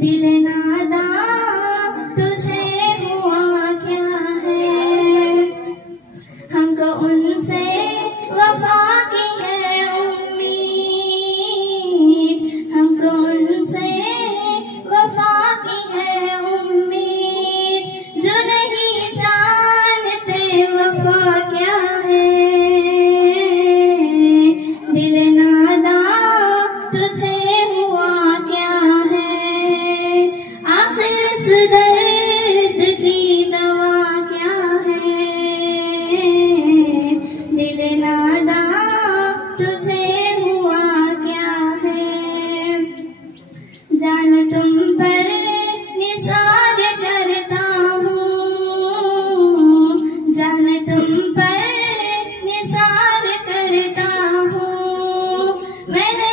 दिल नादा तुझे हुआ क्या है, हमको उनसे वफा की है उम्मीद, हमको उनसे वफा की है उम्मीद, जो नहीं जानते वफा क्या है। दिल नादा तुझे हुआ क्या है, आखिर इस दर्द की दवा क्या है। दिल नादा तुझे हुआ क्या है, जान तुम पर निसार करता हूँ, जान तुम पर निसार करता हूँ। मैंने